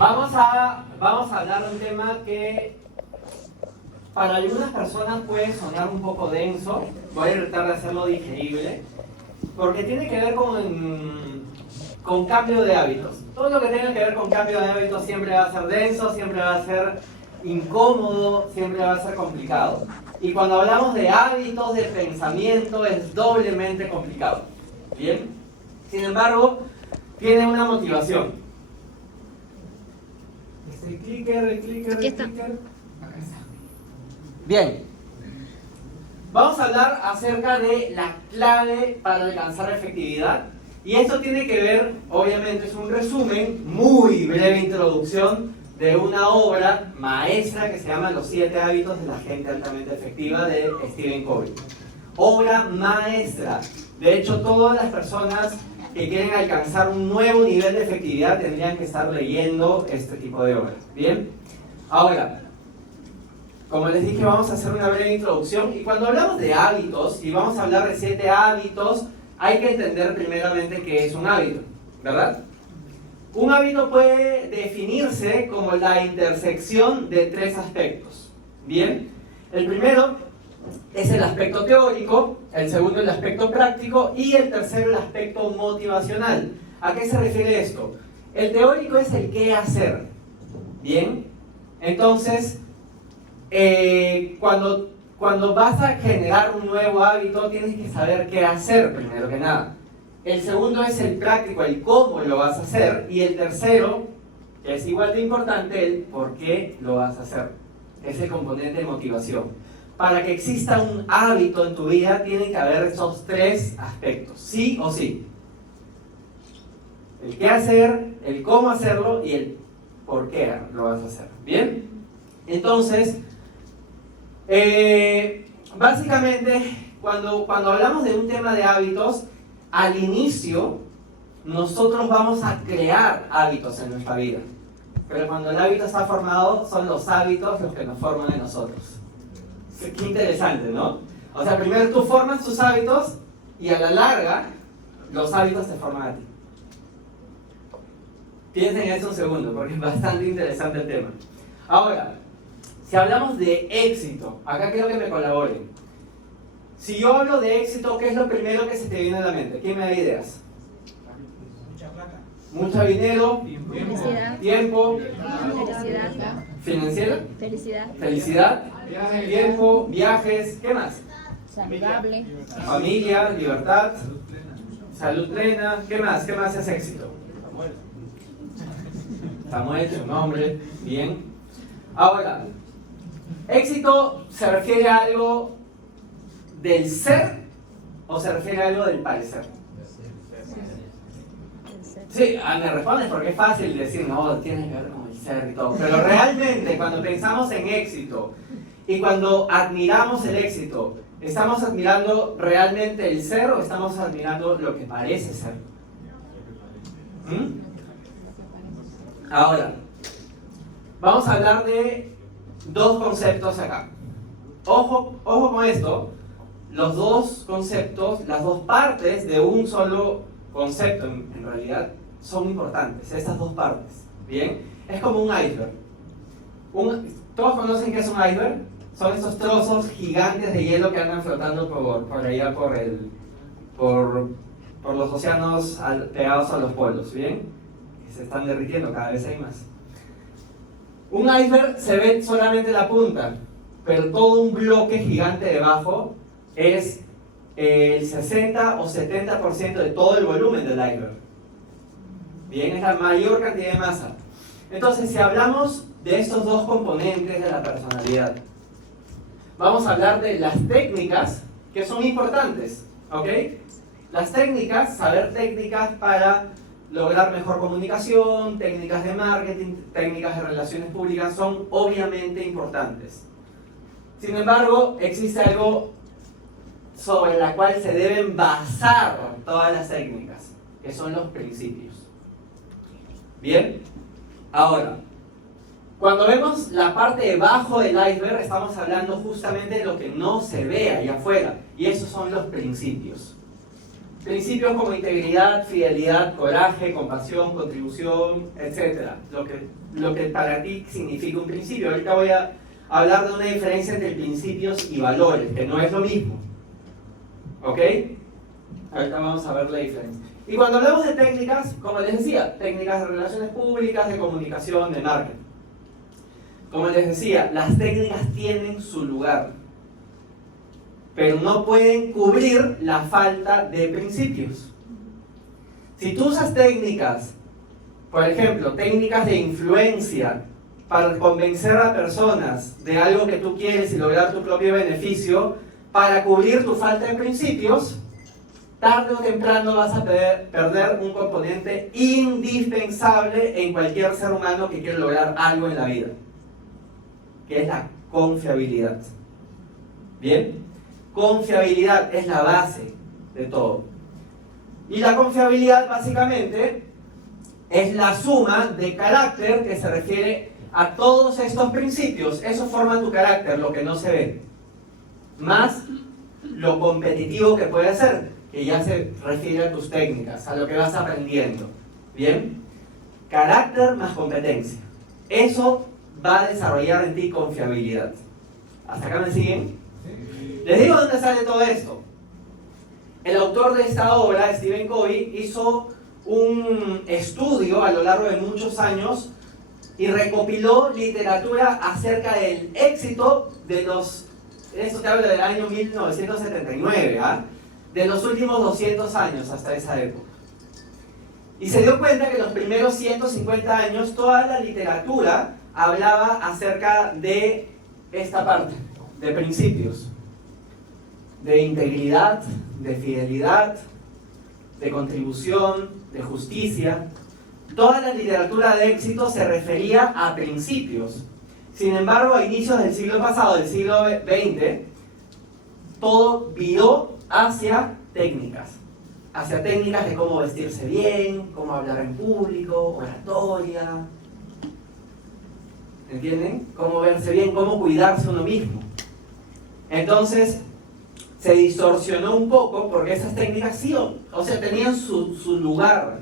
Vamos a hablar de un tema que para algunas personas puede sonar un poco denso. Voy a tratar de hacerlo digerible, porque tiene que ver con cambio de hábitos. Todo lo que tenga que ver con cambio de hábitos siempre va a ser denso, siempre va a ser incómodo, siempre va a ser complicado. Y cuando hablamos de hábitos, de pensamiento, es doblemente complicado. ¿Bien? Sin embargo, tiene una motivación. El clicker. Acá está. Bien. Vamos a hablar acerca de la clave para alcanzar efectividad. Y esto tiene que ver, obviamente es un resumen, muy breve introducción de una obra maestra que se llama Los 7 hábitos de la gente altamente efectiva de Stephen Covey. Obra maestra. De hecho, todas las personas que quieren alcanzar un nuevo nivel de efectividad tendrían que estar leyendo este tipo de obras. ¿Bien? Ahora, como les dije, vamos a hacer una breve introducción. Y cuando hablamos de hábitos, y vamos a hablar de 7 hábitos, hay que entender primeramente qué es un hábito, ¿verdad? Un hábito puede definirse como la intersección de 3 aspectos. Bien, el primero es el aspecto teórico, el segundo el aspecto práctico y el tercero el aspecto motivacional. ¿A qué se refiere esto? El teórico es el qué hacer. Bien, entonces, cuando vas a generar un nuevo hábito tienes que saber qué hacer primero que nada. El segundo es el práctico, el cómo lo vas a hacer. Y el tercero, que es igual de importante, el por qué lo vas a hacer. Es el componente de motivación. Para que exista un hábito en tu vida, tienen que haber esos 3 aspectos, sí o sí. El qué hacer, el cómo hacerlo y el por qué lo vas a hacer. ¿Bien? Entonces, básicamente, cuando hablamos de un tema de hábitos, al inicio, nosotros vamos a crear hábitos en nuestra vida. Pero cuando el hábito está formado, son los hábitos los que nos forman a nosotros. Qué interesante, ¿no? O sea, primero tú formas tus hábitos y a la larga, los hábitos te forman a ti. Piensen en eso un segundo, porque es bastante interesante el tema. Ahora, si hablamos de éxito, acá quiero que me colaboren. Si yo hablo de éxito, ¿qué es lo primero que se te viene a la mente? ¿Quién me da ideas? Mucha plata. Mucho dinero, tiempo, Felicidad. financiera, Felicidad. tiempo, viajes, ¿qué más? Saludable. Familia, libertad, salud plena, ¿qué más? ¿Qué más es éxito? Samuel, su nombre, bien. Ahora, éxito se refiere a algo del ser o se refiere a algo del parecer. Sí, me respondes porque es fácil decir, no, tiene que ver con el ser y todo. Pero realmente cuando pensamos en éxito y cuando admiramos el éxito, ¿estamos admirando realmente el ser o estamos admirando lo que parece ser? Ahora, vamos a hablar de 2 conceptos acá. Ojo con esto. Los 2 conceptos, las 2 partes de un solo concepto en realidad son importantes, estas 2 partes. ¿Bien? Es como un iceberg. ¿Todos conocen qué es un iceberg? Son estos trozos gigantes de hielo que andan flotando por allá por los océanos pegados a los polos, ¿bien? Que se están derritiendo, cada vez hay más. Un iceberg se ve solamente la punta, pero todo un bloque gigante debajo es el 60 o 70% de todo el volumen del iceberg. Bien, es la mayor cantidad de masa. Entonces, si hablamos de estos 2 componentes de la personalidad, vamos a hablar de las técnicas que son importantes, ¿ok? Las técnicas, saber técnicas para lograr mejor comunicación, técnicas de marketing, técnicas de relaciones públicas son obviamente importantes. Sin embargo, existe algo sobre la cual se deben basar todas las técnicas, que son los principios. Bien, ahora, cuando vemos la parte de abajo del iceberg, estamos hablando justamente de lo que no se ve allá afuera, y esos son los principios. principios como integridad, fidelidad, coraje, compasión, contribución, etc. Lo que para ti significa un principio. Ahorita voy a hablar de una diferencia entre principios y valores, que no es lo mismo. ¿Ok? Ahorita vamos a ver la diferencia. Y cuando hablamos de técnicas, como les decía, técnicas de relaciones públicas, de comunicación, de marketing. Como les decía, las técnicas tienen su lugar, pero no pueden cubrir la falta de principios. Si tú usas técnicas, por ejemplo, técnicas de influencia para convencer a personas de algo que tú quieres y lograr tu propio beneficio, para cubrir tu falta de principios, tarde o temprano vas a perder un componente indispensable en cualquier ser humano que quiere lograr algo en la vida, que es la confiabilidad. ¿Bien? Confiabilidad es la base de todo. Y la confiabilidad básicamente es la suma de carácter que se refiere a todos estos principios. Eso forma tu carácter, lo que no se ve. Más lo competitivo que puede ser, que ya se refiere a tus técnicas, a lo que vas aprendiendo. ¿Bien? Carácter más competencia. Eso va a desarrollar en ti confiabilidad. ¿Hasta acá me siguen? Les digo dónde sale todo esto. El autor de esta obra, Stephen Covey, hizo un estudio a lo largo de muchos años y recopiló literatura acerca del éxito de los, esto te hablo del año 1979, ¿ah? De los últimos 200 años hasta esa época. Y se dio cuenta que los primeros 150 años toda la literatura hablaba acerca de esta parte, de principios, de integridad, de fidelidad, de contribución, de justicia. Toda la literatura de éxito se refería a principios. Sin embargo, a inicios del siglo pasado, del siglo XX, todo viró hacia técnicas de cómo vestirse bien, cómo hablar en público, oratoria, ¿entienden? Cómo verse bien, cómo cuidarse uno mismo. Entonces, se distorsionó un poco porque esas técnicas sí, o sea, tenían su lugar,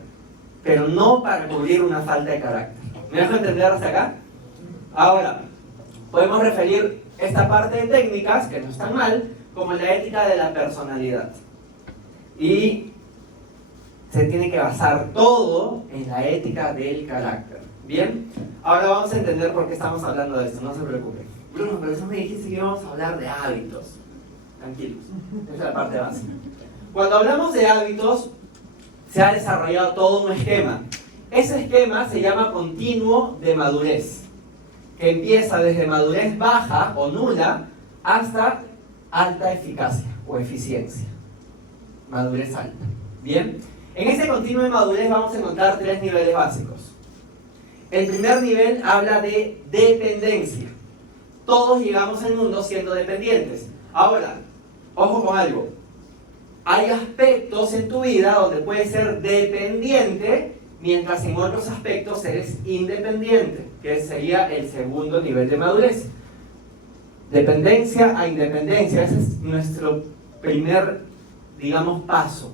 pero no para cubrir una falta de carácter. ¿Me dejo entender hasta acá? Ahora, podemos referir esta parte de técnicas, que no están mal, como la ética de la personalidad. Y se tiene que basar todo en la ética del carácter. ¿Bien? Ahora vamos a entender por qué estamos hablando de esto, no se preocupen. Bruno, pero eso me dijiste que íbamos a hablar de hábitos. Tranquilos, esa es la parte básica. Cuando hablamos de hábitos, se ha desarrollado todo un esquema. Ese esquema se llama continuo de madurez, que empieza desde madurez baja o nula hasta alta eficacia o eficiencia. Madurez alta. ¿Bien? En ese continuo de madurez vamos a encontrar 3 niveles básicos. El primer nivel habla de dependencia. Todos llegamos al mundo siendo dependientes. Ahora, ojo con algo. Hay aspectos en tu vida donde puedes ser dependiente, mientras en otros aspectos eres independiente, que sería el segundo nivel de madurez. Dependencia a independencia, ese es nuestro primer, digamos, paso.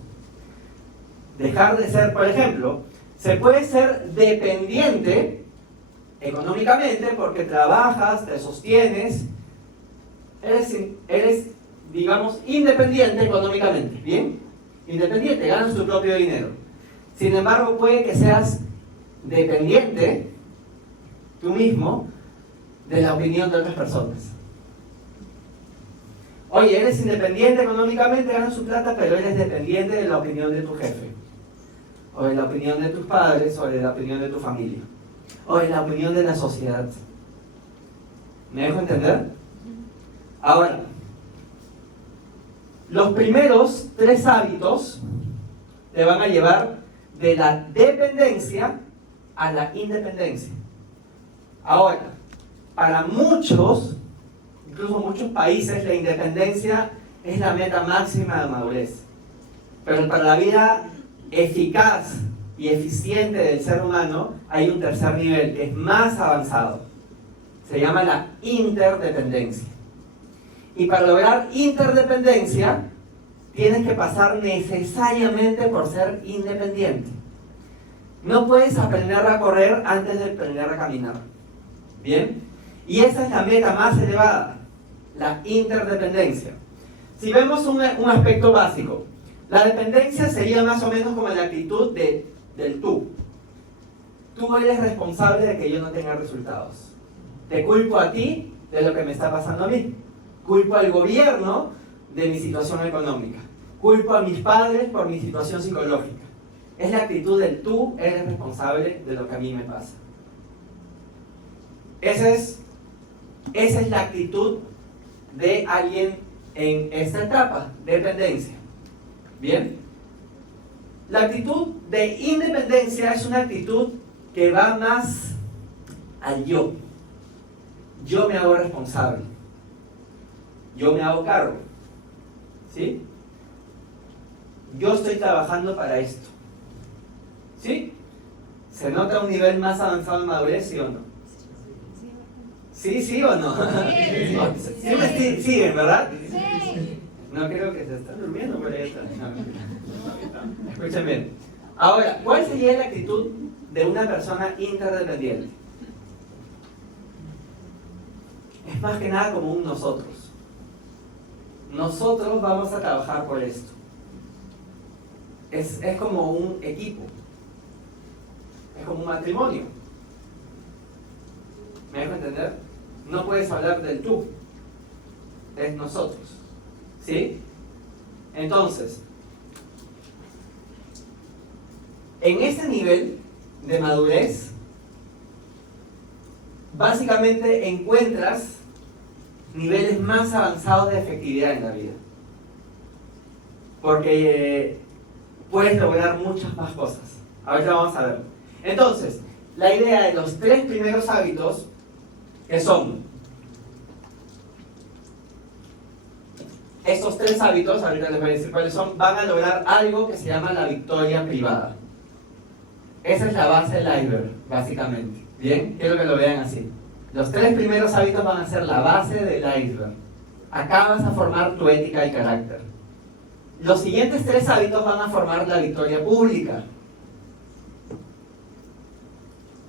Dejar de ser, por ejemplo, se puede ser dependiente económicamente porque trabajas, te sostienes, eres, digamos, independiente económicamente, ¿bien? Independiente, ganas tu propio dinero. Sin embargo, puede que seas dependiente, tú mismo, de la opinión de otras personas. Oye, eres independiente económicamente, ganas tu plata, pero eres dependiente de la opinión de tu jefe, o de la opinión de tus padres, o de la opinión de tu familia, o de la opinión de la sociedad. ¿Me dejo entender? Ahora, los primeros 3 hábitos te van a llevar de la dependencia a la independencia. Ahora, para muchos, incluso muchos países, la independencia es la meta máxima de madurez. Pero para la vida eficaz y eficiente del ser humano hay un tercer nivel que es más avanzado. Se llama la interdependencia. Y para lograr interdependencia tienes que pasar necesariamente por ser independiente. No puedes aprender a correr antes de aprender a caminar. ¿Bien? Y esa es la meta más elevada, la interdependencia. Si vemos un aspecto básico, la dependencia sería más o menos como la actitud del tú. Tú eres responsable de que yo no tenga resultados. Te culpo a ti de lo que me está pasando a mí. Culpo al gobierno de mi situación económica. Culpo a mis padres por mi situación psicológica. Es la actitud del tú eres responsable de lo que a mí me pasa. Esa es la actitud de alguien en esta etapa de dependencia. ¿Bien? La actitud de independencia es una actitud que va más al yo. Yo me hago responsable. Yo me hago cargo. ¿Sí? Yo estoy trabajando para esto. ¿Sí? ¿Se nota un nivel más avanzado de madurez, sí o no? ¿Sí, sí o no? Sí me siguen, ¿verdad? Sí. No creo que se están durmiendo por ahí. No. Escuchen bien. Ahora, ¿cuál sería la actitud de una persona interdependiente? Es más que nada como un nosotros. Nosotros vamos a trabajar por esto. Es como un equipo. Es como un matrimonio. ¿Me dejo entender? No puedes hablar del tú. Es nosotros. ¿Sí? Entonces, en ese nivel de madurez, básicamente encuentras niveles más avanzados de efectividad en la vida. Porque puedes lograr muchas más cosas. Ahorita vamos a ver. Entonces, la idea de los 3 primeros hábitos, que son estos 3 hábitos, ahorita les voy a decir cuáles son, van a lograr algo que se llama la victoria privada. Esa es la base del iceberg, básicamente. ¿Bien? Quiero que lo vean así. Los 3 primeros hábitos van a ser la base del iceberg. Acá vas a formar tu ética y carácter. Los siguientes 3 hábitos van a formar la victoria pública.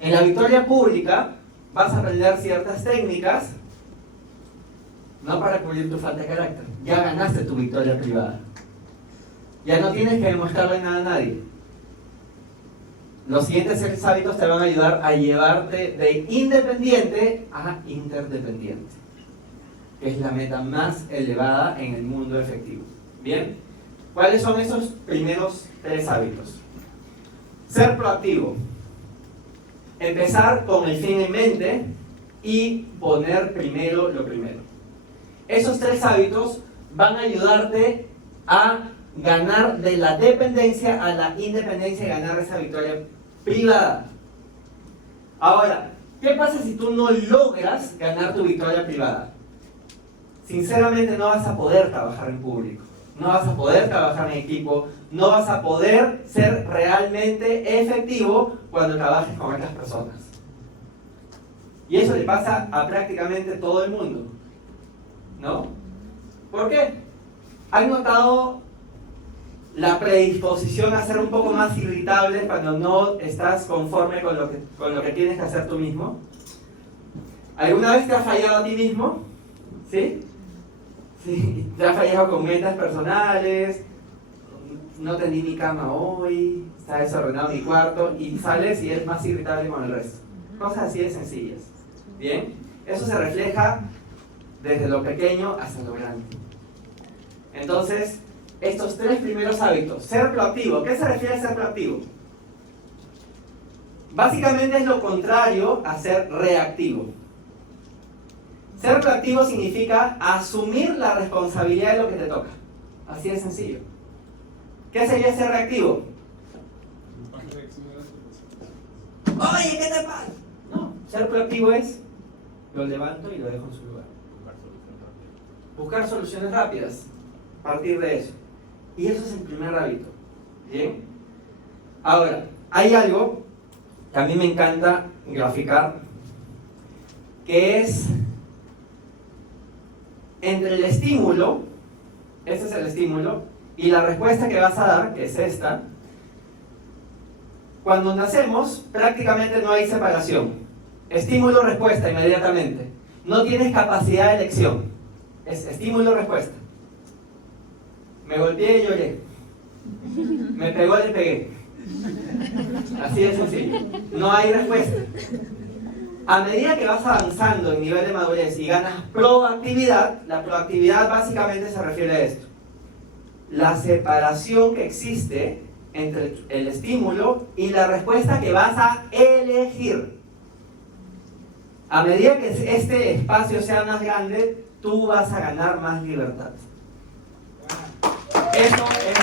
En la victoria pública vas a aprender ciertas técnicas, no para cubrir tu falta de carácter. Ya ganaste tu victoria privada. Ya no tienes que demostrarle nada a nadie. Los siguientes 3 hábitos te van a ayudar a llevarte de independiente a interdependiente, que es la meta más elevada en el mundo efectivo. ¿Bien? ¿Cuáles son esos primeros 3 hábitos? Ser proactivo. Empezar con el fin en mente y poner primero lo primero. Esos 3 hábitos van a ayudarte a ganar de la dependencia a la independencia y ganar esa victoria privada. Ahora, ¿qué pasa si tú no logras ganar tu victoria privada? Sinceramente no vas a poder trabajar en público, no vas a poder trabajar en equipo, no vas a poder ser realmente efectivo cuando trabajes con otras personas. Y eso le pasa a prácticamente todo el mundo, ¿no? ¿Por qué? ¿Han notado la predisposición a ser un poco más irritable cuando no estás conforme con lo que tienes que hacer tú mismo? ¿Alguna vez te has fallado a ti mismo? ¿Sí? Sí, te has fallado con metas personales, no tendí mi cama hoy, está desordenado mi cuarto, y sales y eres más irritable con el resto. Cosas así de sencillas. ¿Bien? Eso se refleja desde lo pequeño hasta lo grande. Entonces, estos 3 primeros hábitos. Ser proactivo. ¿Qué se refiere a ser proactivo? Básicamente es lo contrario a ser reactivo. Ser proactivo significa asumir la responsabilidad de lo que te toca. Así de sencillo. ¿Qué sería ser reactivo? Oye, ¿qué te pasa? No, ser proactivo es lo levanto y lo dejo en su lugar. Buscar soluciones rápidas. Partir de eso. Y eso es el primer hábito. ¿Bien? Ahora, hay algo que a mí me encanta graficar, que es entre el estímulo, este es el estímulo, y la respuesta que vas a dar, que es esta. Cuando nacemos, prácticamente no hay separación. Estímulo-respuesta inmediatamente. No tienes capacidad de elección. Es estímulo-respuesta. Me golpeé y lloré. Me pegó, le pegué. Así de sencillo. No hay respuesta. A medida que vas avanzando en nivel de madurez y ganas proactividad, la proactividad básicamente se refiere a esto. La separación que existe entre el estímulo y la respuesta que vas a elegir. A medida que este espacio sea más grande, tú vas a ganar más libertad. Eso es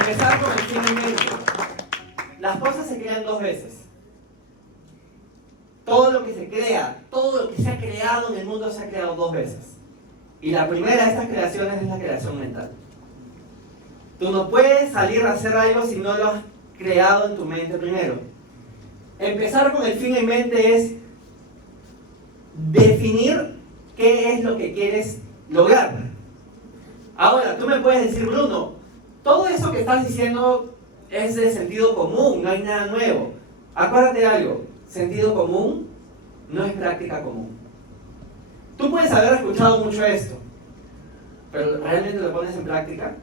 empezar con el fin en mente. Las cosas se crean dos veces. Todo lo que se crea, todo lo que se ha creado en el mundo se ha creado dos veces. Y la primera de estas creaciones es la creación mental. Tú no puedes salir a hacer algo si no lo has creado en tu mente primero. Empezar con el fin en mente es definir qué es lo que quieres lograr. Ahora, tú me puedes decir, Bruno, todo eso que estás diciendo es de sentido común, no hay nada nuevo. Acuérdate de algo, sentido común no es práctica común. Tú puedes haber escuchado mucho esto, pero ¿realmente lo pones en práctica?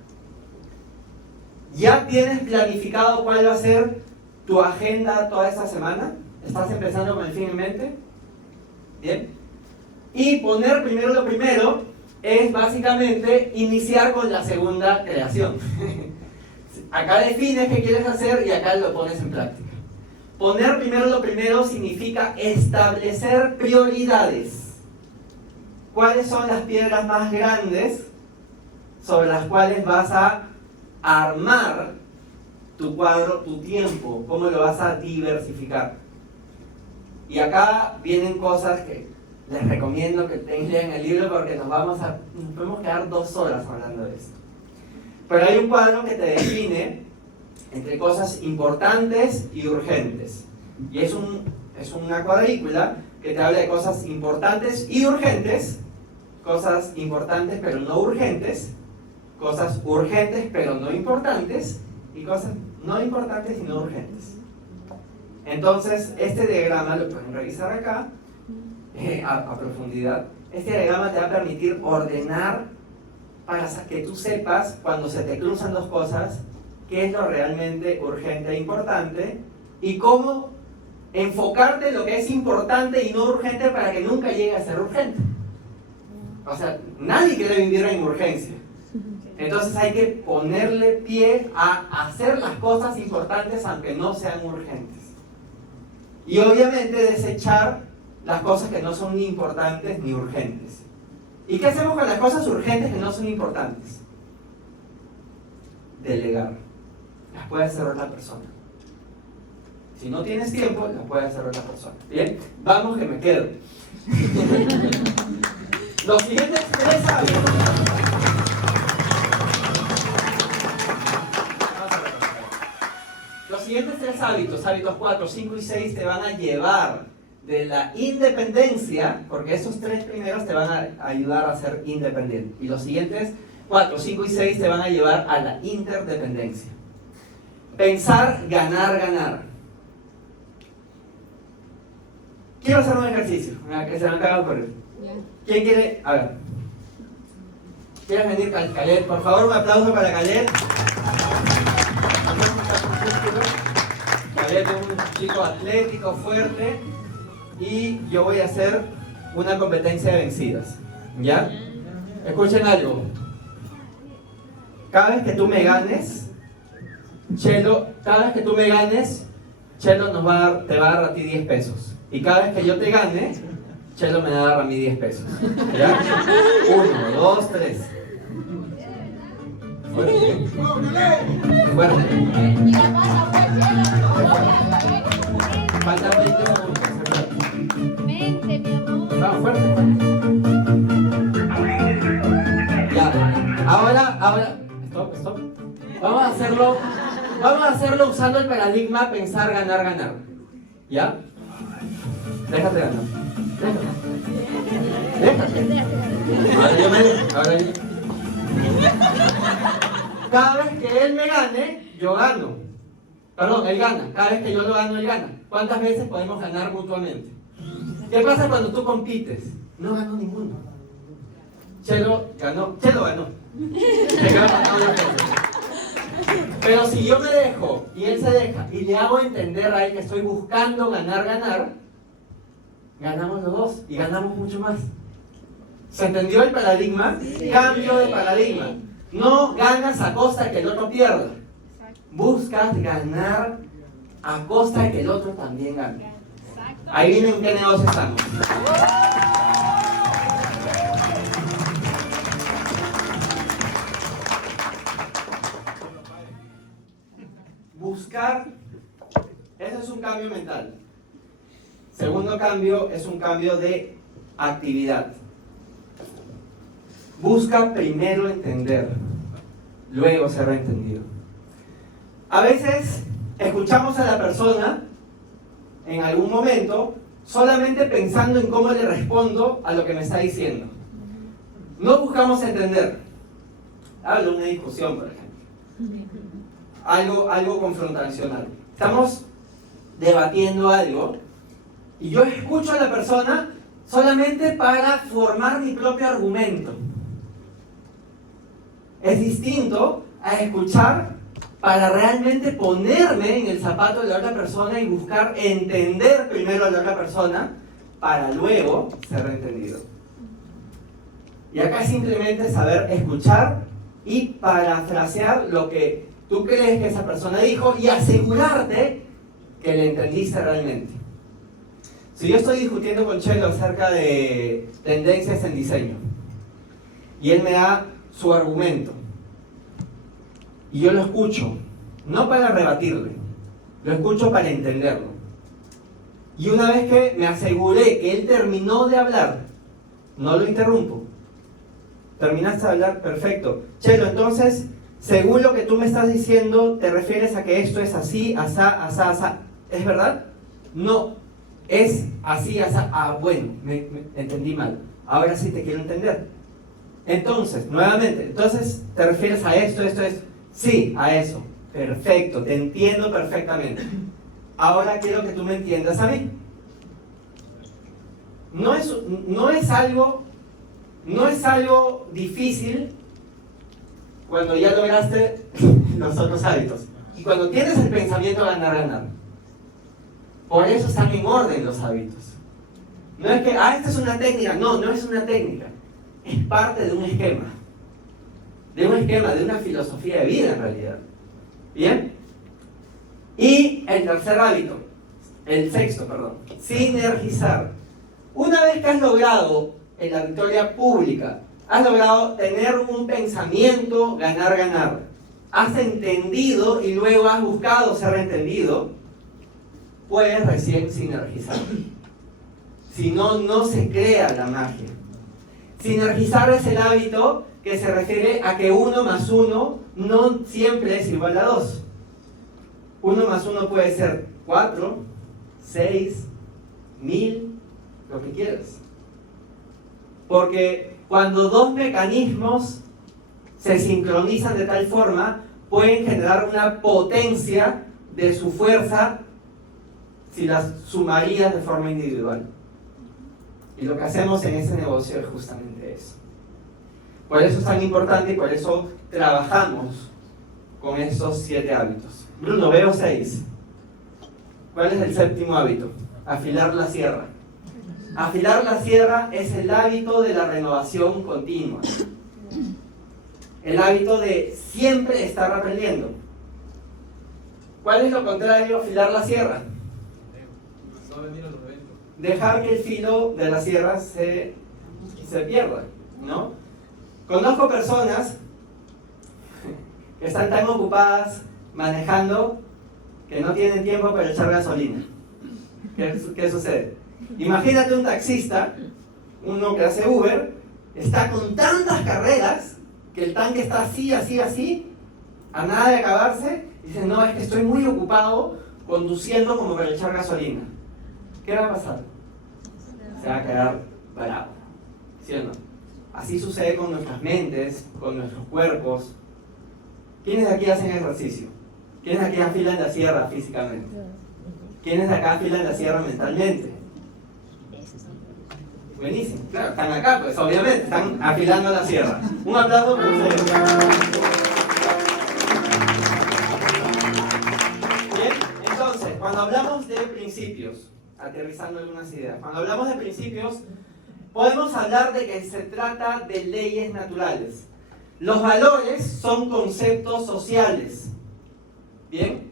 ¿Ya tienes planificado cuál va a ser tu agenda toda esta semana? ¿Estás empezando con el fin en mente? ¿Bien? Y poner primero lo primero es básicamente iniciar con la segunda creación. Acá defines qué quieres hacer y acá lo pones en práctica. Poner primero lo primero significa establecer prioridades. ¿Cuáles son las piedras más grandes sobre las cuales vas a armar tu cuadro, tu tiempo? ¿Cómo lo vas a diversificar? Y acá vienen cosas que les recomiendo que lean el libro porque nos podemos quedar 2 horas hablando de esto. Pero hay un cuadro que te define entre cosas importantes y urgentes. Y es una cuadrícula que te habla de cosas importantes y urgentes, cosas importantes pero no urgentes, cosas urgentes pero no importantes, y cosas no importantes y no urgentes. Entonces, este diagrama lo pueden revisar acá, a profundidad. Este diagrama te va a permitir ordenar para que tú sepas cuando se te cruzan dos cosas, qué es lo realmente urgente e importante, y cómo enfocarte en lo que es importante y no urgente para que nunca llegue a ser urgente. O sea, nadie quiere vivir en urgencia. Entonces hay que ponerle pie a hacer las cosas importantes aunque no sean urgentes. Y obviamente desechar las cosas que no son ni importantes ni urgentes. ¿Y qué hacemos con las cosas urgentes que no son importantes? Delegar. Las puede hacer otra persona. Si no tienes tiempo, las puede hacer otra persona. Bien, vamos que me quedo. Los siguientes 3 hábitos. Los siguientes 3 hábitos, hábitos 4, 5 y 6, te van a llevar de la independencia, porque esos 3 primeros te van a ayudar a ser independiente. Y los siguientes 4, 5 y 6 te van a llevar a la interdependencia. Pensar, ganar, ganar. Quiero hacer un ejercicio, que se me acaba de ocurrir. ¿Quién quiere? A ver. ¿Quieres venir, Calet? Por favor, un aplauso para Calet. Calet es un chico atlético, fuerte. Y yo voy a hacer una competencia de vencidas. ¿Ya? Escuchen algo. Cada vez que tú me ganes, Chelo te va a dar a ti 10 pesos. Y cada vez que yo te gane, Chelo me va a dar a mí 10 pesos. ¿Ya? 1, 2, 3. Fuerte. Fuerte. Faltan 20 segundos. Mente, mi amor. Vamos, fuerte, fuerte. Ya. Ahora. Stop. Vamos a hacerlo usando el paradigma pensar, ganar, ganar. ¿Ya? Déjate ganar. Déjate. Déjate. Ahora yo me dejo, ahora yo. Cada vez que él me gane, yo gano. Perdón, él gana. Cada vez que yo lo gano, él gana. ¿Cuántas veces podemos ganar mutuamente? ¿Qué pasa cuando tú compites? No ganó ninguno. Chelo ganó. Se quedó empatado las veces. Pero si yo me dejo y él se deja y le hago entender a él que estoy buscando ganar, ganamos los dos y ganamos mucho más. ¿Se entendió el paradigma? Sí. Cambio de paradigma. No ganas a costa de que el otro pierda. Buscas ganar a costa de que el otro también gane. Ahí viene en qué negocio estamos. Buscar, eso es un cambio mental. Segundo cambio es un cambio de actividad. Busca primero entender, luego ser entendido. A veces escuchamos a la persona en algún momento solamente pensando en cómo le respondo a lo que me está diciendo. No buscamos entender. Hablo de una discusión, por ejemplo. Algo confrontacional. Estamos debatiendo algo y yo escucho a la persona solamente para formar mi propio argumento. Es distinto a escuchar para realmente ponerme en el zapato de la otra persona y buscar entender primero a la otra persona para luego ser entendido. Y acá simplemente saber escuchar y parafrasear lo que tú crees que esa persona dijo y asegurarte que le entendiste realmente. Si yo estoy discutiendo con Chelo acerca de tendencias en diseño y él me da su argumento y yo lo escucho, no para rebatirle, lo escucho para entenderlo. Y una vez que me aseguré que él terminó de hablar, no lo interrumpo. ¿Terminaste de hablar? Perfecto. Chelo, entonces, según lo que tú me estás diciendo, ¿te refieres a que esto es así, asá, asá, asá? ¿Es verdad? No, es así, asá. Ah, bueno, me entendí mal. Ahora sí te quiero entender. Entonces, nuevamente, entonces, ¿te refieres a esto, esto es? Sí, a eso. Perfecto, te entiendo perfectamente. Ahora quiero que tú me entiendas a mí. No es algo difícil cuando ya lograste los otros hábitos. Y cuando tienes el pensamiento ganar. Por eso están en orden los hábitos. No es que, esta es una técnica. No es una técnica. Es parte de un esquema. De una filosofía de vida en realidad. ¿Bien? Y el sexto, sinergizar. Una vez que has logrado en la victoria pública, has logrado tener un pensamiento ganar, has entendido y luego has buscado ser entendido, puedes recién sinergizar. Si no, no se crea la magia. Sinergizar es el hábito que se refiere a que 1 más 1 no siempre es igual a 2. 1 más 1 puede ser 4, 6, 1000, lo que quieras. Porque cuando dos mecanismos se sincronizan de tal forma, pueden generar una potencia de su fuerza si las sumarías de forma individual. Y lo que hacemos en ese negocio es justamente eso. Por eso es tan importante y por eso trabajamos con esos 7 hábitos. Bruno, veo 6. ¿Cuál es el séptimo hábito? Afilar la sierra. Afilar la sierra es el hábito de la renovación continua. El hábito de siempre estar aprendiendo. ¿Cuál es lo contrario a afilar la sierra? Dejar que el filo de la sierra se pierda, ¿no? Conozco personas que están tan ocupadas manejando que no tienen tiempo para echar gasolina. ¿Qué sucede? Imagínate un taxista, uno que hace Uber, está con tantas carreras que el tanque está así, a nada de acabarse, y dice, no, es que estoy muy ocupado conduciendo como para echar gasolina. ¿Qué va a pasar? Se va a quedar parado. ¿Sí o no? Así sucede con nuestras mentes, con nuestros cuerpos. ¿Quiénes de aquí hacen ejercicio? ¿Quiénes de aquí afilan la sierra físicamente? ¿Quiénes de acá afilan la sierra mentalmente? Buenísimo, claro, están acá, pues obviamente, están afilando la sierra. Un aplauso por ustedes. Bien, entonces, cuando hablamos de principios, aterrizando algunas ideas, cuando hablamos de principios, podemos hablar de que se trata de leyes naturales. Los valores son conceptos sociales. Bien,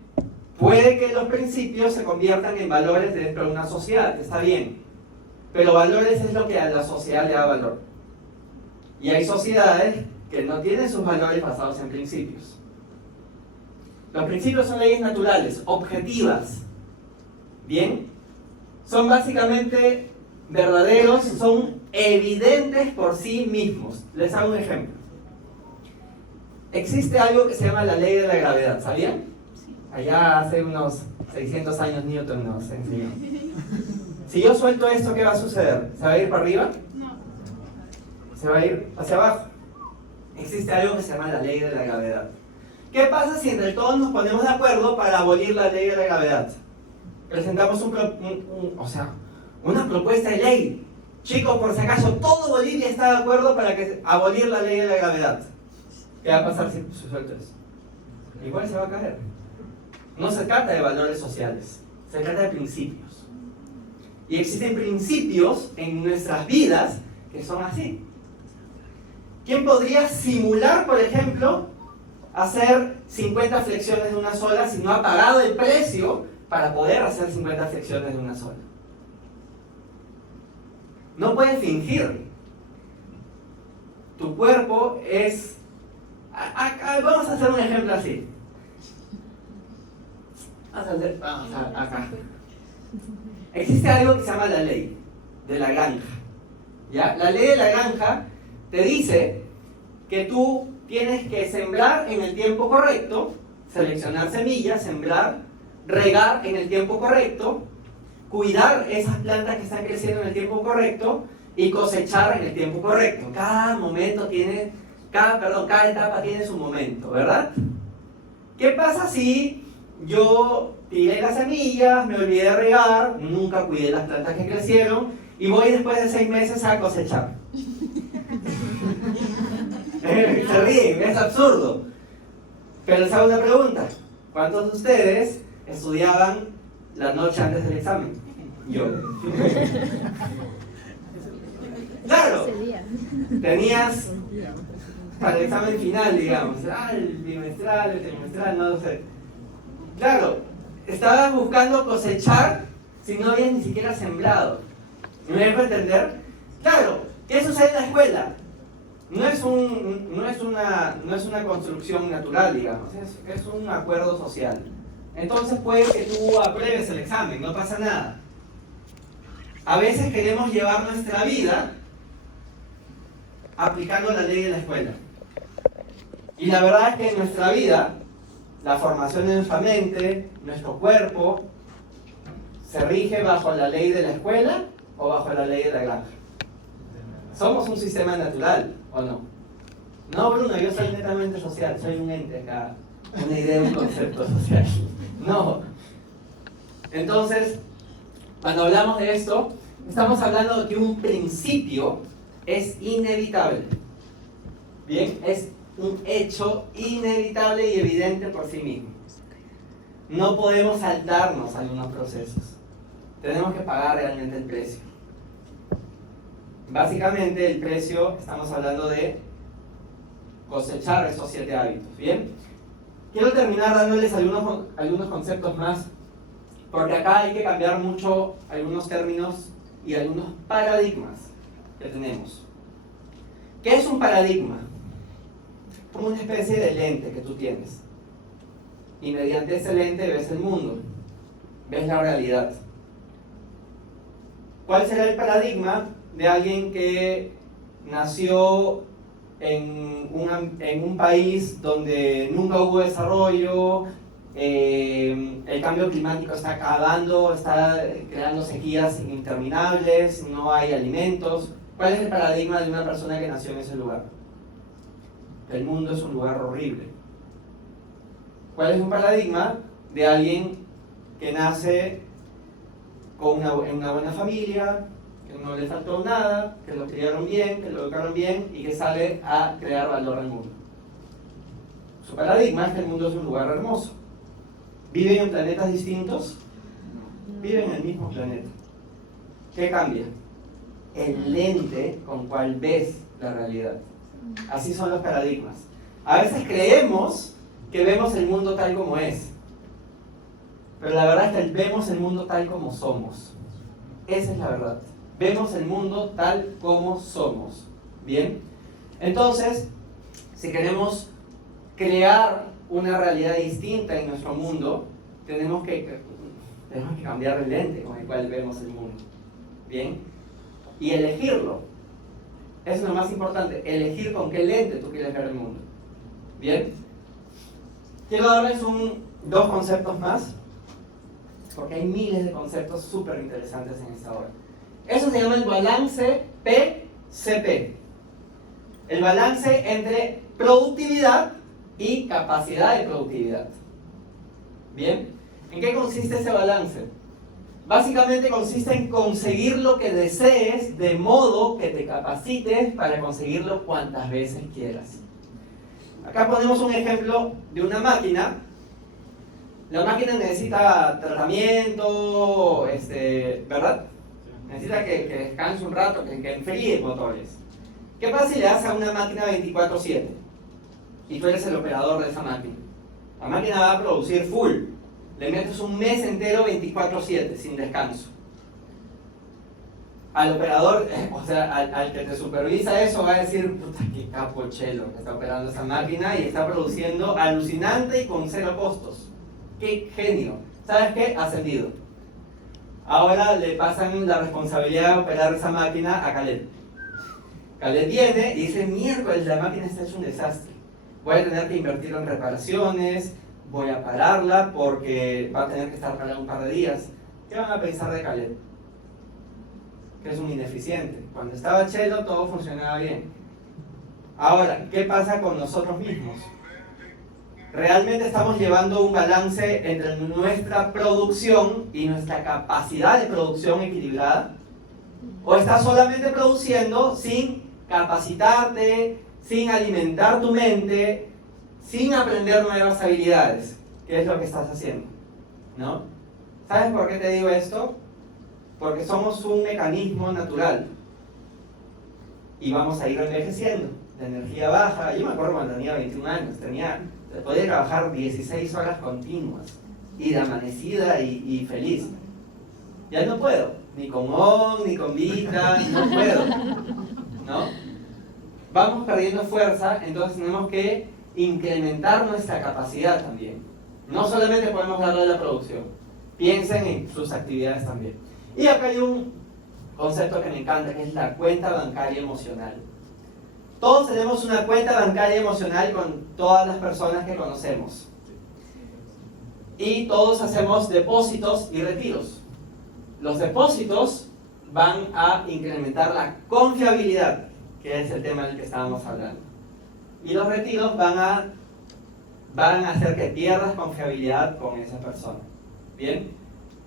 puede que los principios se conviertan en valores dentro de una sociedad, está bien. Pero valores es lo que a la sociedad le da valor. Y hay sociedades que no tienen sus valores basados en principios. Los principios son leyes naturales, objetivas. Bien, son básicamente verdaderos, son evidentes por sí mismos. Les hago un ejemplo. Existe algo que se llama la ley de la gravedad, ¿sabían? Allá hace unos 600 años Newton nos enseñó. Si yo suelto esto, ¿qué va a suceder? ¿Se va a ir para arriba? No. ¿Se va a ir hacia abajo? Existe algo que se llama la ley de la gravedad. ¿Qué pasa si entre todos nos ponemos de acuerdo para abolir la ley de la gravedad? Presentamos una propuesta de ley. Chicos, por si acaso, todo Bolivia está de acuerdo para abolir la ley de la gravedad. ¿Qué va a pasar si suelto eso? Igual se va a caer. No se trata de valores sociales, se trata de principios. Y existen principios en nuestras vidas que son así. ¿Quién podría simular, por ejemplo, hacer 50 flexiones de una sola si no ha pagado el precio para poder hacer 50 flexiones de una sola? No puedes fingir. Tu cuerpo es... Vamos a hacer un ejemplo así. Vamos a acá. Existe algo que se llama la ley de la granja. ¿Ya? La ley de la granja te dice que tú tienes que sembrar en el tiempo correcto, seleccionar semillas, sembrar, regar en el tiempo correcto, cuidar esas plantas que están creciendo en el tiempo correcto y cosechar en el tiempo correcto. Cada etapa tiene su momento, ¿verdad? ¿Qué pasa si yo tiré las semillas, me olvidé de regar, nunca cuidé las plantas que crecieron y voy después de 6 meses a cosechar? Se ríen, es absurdo. Pero les hago una pregunta. ¿Cuántos de ustedes estudiaban la noche antes del examen? Yo. Claro, tenías para el examen final, digamos, el bimestral, el trimestral, no lo sé. Claro, estabas buscando cosechar si no habías ni siquiera sembrado. ¿Me dejo entender? Claro, ¿qué sucede en la escuela? No es una construcción natural, digamos, es un acuerdo social. Entonces puede que tú apruebes el examen, no pasa nada. A veces queremos llevar nuestra vida aplicando la ley de la escuela. Y la verdad es que en nuestra vida, la formación de nuestra mente, nuestro cuerpo, ¿se rige bajo la ley de la escuela o bajo la ley de la granja? Somos un sistema natural, ¿o no? No, Bruno, yo soy netamente social, soy un ente acá, una idea, un concepto social. No. Entonces, cuando hablamos de esto, estamos hablando de que un principio es inevitable. Bien, es un hecho inevitable y evidente por sí mismo. No podemos saltarnos algunos procesos. Tenemos que pagar realmente el precio. Básicamente el precio, estamos hablando de cosechar esos 7 hábitos. Bien, quiero terminar dándoles algunos conceptos más, porque acá hay que cambiar mucho algunos términos y algunos paradigmas que tenemos. ¿Qué es un paradigma? Como una especie de lente que tú tienes, y mediante ese lente ves el mundo, ves la realidad. ¿Cuál será el paradigma de alguien que nació en un país donde nunca hubo desarrollo, el cambio climático está acabando, está creando sequías interminables, no hay alimentos? ¿Cuál es el paradigma de una persona que nació en ese lugar? Que el mundo es un lugar horrible. ¿Cuál es un paradigma de alguien que nace en una buena familia, que no le faltó nada, que lo criaron bien, que lo educaron bien y que sale a crear valor al mundo? Su paradigma es que el mundo es un lugar hermoso. ¿Viven en planetas distintos? Viven en el mismo planeta. ¿Qué cambia? El lente con cual ves la realidad. Así son los paradigmas. A veces creemos que vemos el mundo tal como es, pero la verdad es que vemos el mundo tal como somos. Esa es la verdad. Vemos el mundo tal como somos. ¿Bien? Entonces, si queremos crear una realidad distinta en nuestro mundo, tenemos que cambiar el lente con el cual vemos el mundo. ¿Bien? Y elegirlo. Eso es lo más importante, elegir con qué lente tú quieres ver el mundo. ¿Bien? Quiero darles dos conceptos más, porque hay miles de conceptos súper interesantes en esta obra. Eso se llama el balance PCP. El balance entre productividad y capacidad de productividad. ¿Bien? ¿En qué consiste ese balance? Básicamente consiste en conseguir lo que desees de modo que te capacites para conseguirlo cuantas veces quieras. Acá ponemos un ejemplo de una máquina. La máquina necesita tratamiento, ¿verdad? Necesita que descanse un rato, que enfríe motores. ¿Qué pasa si le das a una máquina 24/7? Y tú eres el operador de esa máquina. La máquina va a producir full. Le metes un mes entero 24/7, sin descanso. Al operador, o sea, al que te supervisa eso, va a decir, puta, qué capo chelo que está operando esa máquina y está produciendo alucinante y con cero costos. ¡Qué genio! ¿Sabes qué? Ascendido. Ahora le pasan la responsabilidad de operar esa máquina a Khaled. Khaled viene y dice, miércoles, la máquina está hecha un desastre. Voy a tener que invertir en reparaciones, voy a pararla porque va a tener que estar parada un par de días. ¿Qué van a pensar de Khaled? Que es un ineficiente. Cuando estaba Chelo todo funcionaba bien. Ahora, ¿qué pasa con nosotros mismos? ¿Realmente estamos llevando un balance entre nuestra producción y nuestra capacidad de producción equilibrada? ¿O estás solamente produciendo sin capacitarte, sin alimentar tu mente, sin aprender nuevas habilidades? ¿Qué es lo que estás haciendo? ¿No? ¿Sabes por qué te digo esto? Porque somos un mecanismo natural y vamos a ir envejeciendo. La energía baja. Yo me acuerdo cuando tenía 21 años, podía trabajar 16 horas continuas, ir amanecida y feliz. Ya no puedo, ni con ON, ni con Vita, no puedo, ¿no? Vamos perdiendo fuerza, entonces tenemos que incrementar nuestra capacidad también. No solamente podemos darle a la producción, piensen en sus actividades también. Y acá hay un concepto que me encanta, que es la cuenta bancaria emocional. Todos tenemos una cuenta bancaria emocional con todas las personas que conocemos. Y todos hacemos depósitos y retiros. Los depósitos van a incrementar la confiabilidad, que es el tema del que estábamos hablando. Y los retiros van a hacer que pierdas confiabilidad con esa persona. ¿Bien?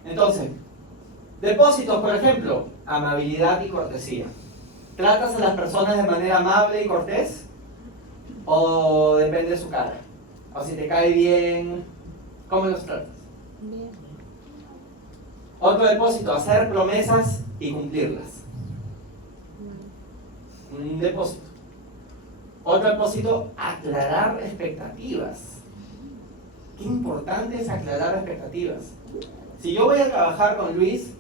Entonces, depósitos, por ejemplo, amabilidad y cortesía. ¿Tratas a las personas de manera amable y cortés? ¿O depende de su cara? ¿O si te cae bien? ¿Cómo los tratas? Bien. Otro depósito, hacer promesas y cumplirlas. Un depósito. Otro depósito, aclarar expectativas. Qué importante es aclarar expectativas. Si yo voy a trabajar con Luis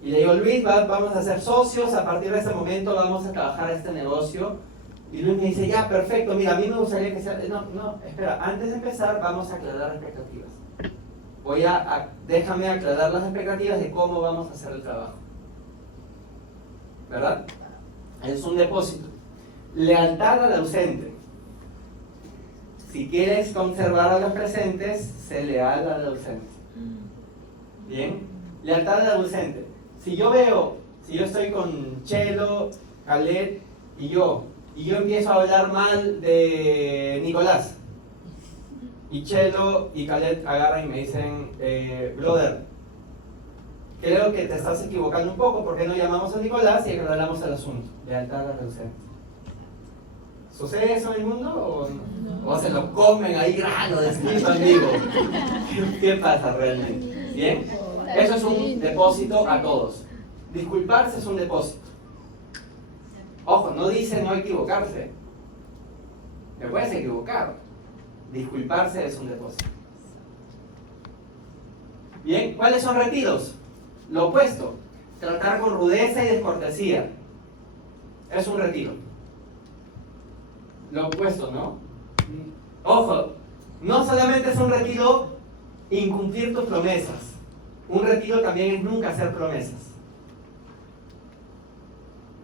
y le digo, Luis, vamos a ser socios, a partir de este momento vamos a trabajar este negocio, y Luis me dice, ya, perfecto, mira, a mí me gustaría que sea... No, espera, antes de empezar vamos a aclarar expectativas. Déjame aclarar las expectativas de cómo vamos a hacer el trabajo. ¿Verdad? Es un depósito. Lealtad al ausente. Si quieres conservar a los presentes, sé leal al ausente. ¿Bien? Lealtad al ausente. Si yo estoy con Chelo Khaled y yo empiezo a hablar mal de Nicolás, y Chelo y Khaled agarran y me dicen, brother, creo que te estás equivocando un poco, ¿por qué no llamamos a Nicolás y aclaramos el asunto? Lealtad a la ausente. ¿Sucede eso en el mundo o se lo comen ahí grano de espíritu en vivo? ¿Qué pasa realmente? ¿Bien? Eso es un depósito a todos. Disculparse es un depósito. Ojo, no dice no equivocarse. Te puedes equivocar. Disculparse es un depósito. Bien, ¿cuáles son retiros? Lo opuesto. Tratar con rudeza y descortesía. Es un retiro. Lo opuesto, ¿no? Ojo, no solamente es un retiro incumplir tus promesas. Un retiro también es nunca hacer promesas.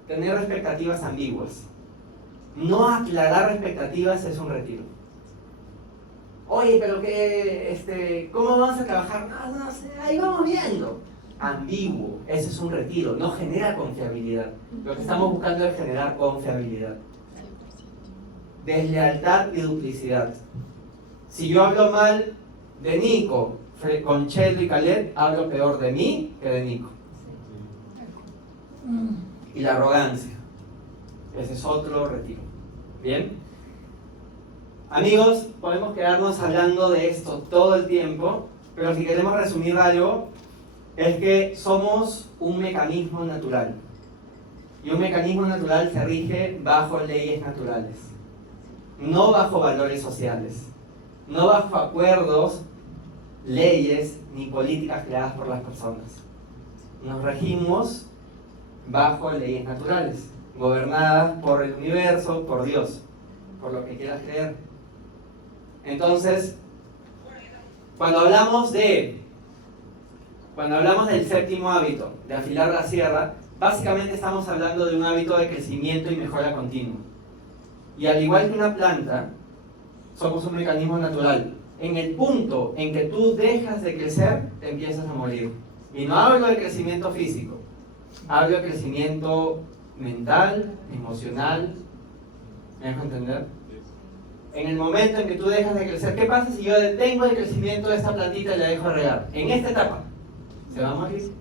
Tener expectativas ambiguas. No aclarar expectativas es un retiro. Oye, pero que, ¿cómo vamos a trabajar? No sé, ahí vamos viendo. Ambiguo, ese es un retiro, no genera confiabilidad. Lo que estamos buscando es generar confiabilidad. Deslealtad y duplicidad. Si yo hablo mal de Nico con Chelo y Khaled, hablo peor de mí que de Nico. Y la arrogancia. Ese es otro retiro. ¿Bien? Amigos, podemos quedarnos hablando de esto todo el tiempo, pero si queremos resumir algo, es que somos un mecanismo natural. Y un mecanismo natural se rige bajo leyes naturales. No bajo valores sociales, no bajo acuerdos, leyes ni políticas creadas por las personas. Nos regimos bajo leyes naturales, gobernadas por el universo, por Dios, por lo que quieras creer. Entonces, cuando hablamos del séptimo hábito, de afilar la sierra, básicamente estamos hablando de un hábito de crecimiento y mejora continua. Y al igual que una planta, somos un mecanismo natural. En el punto en que tú dejas de crecer, te empiezas a morir. Y no hablo de crecimiento físico, hablo de crecimiento mental, emocional. ¿Me dejo entender? En el momento en que tú dejas de crecer, ¿qué pasa si yo detengo el crecimiento de esta plantita y la dejo regar? En esta etapa, ¿se va a morir?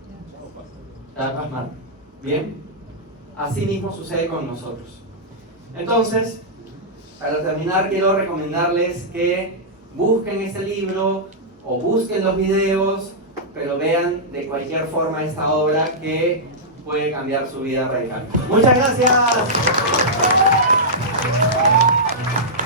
Se va a pasmar. ¿Bien? Así mismo sucede con nosotros. Entonces, para terminar, quiero recomendarles que busquen este libro o busquen los videos, pero vean de cualquier forma esta obra que puede cambiar su vida radical. ¡Muchas gracias!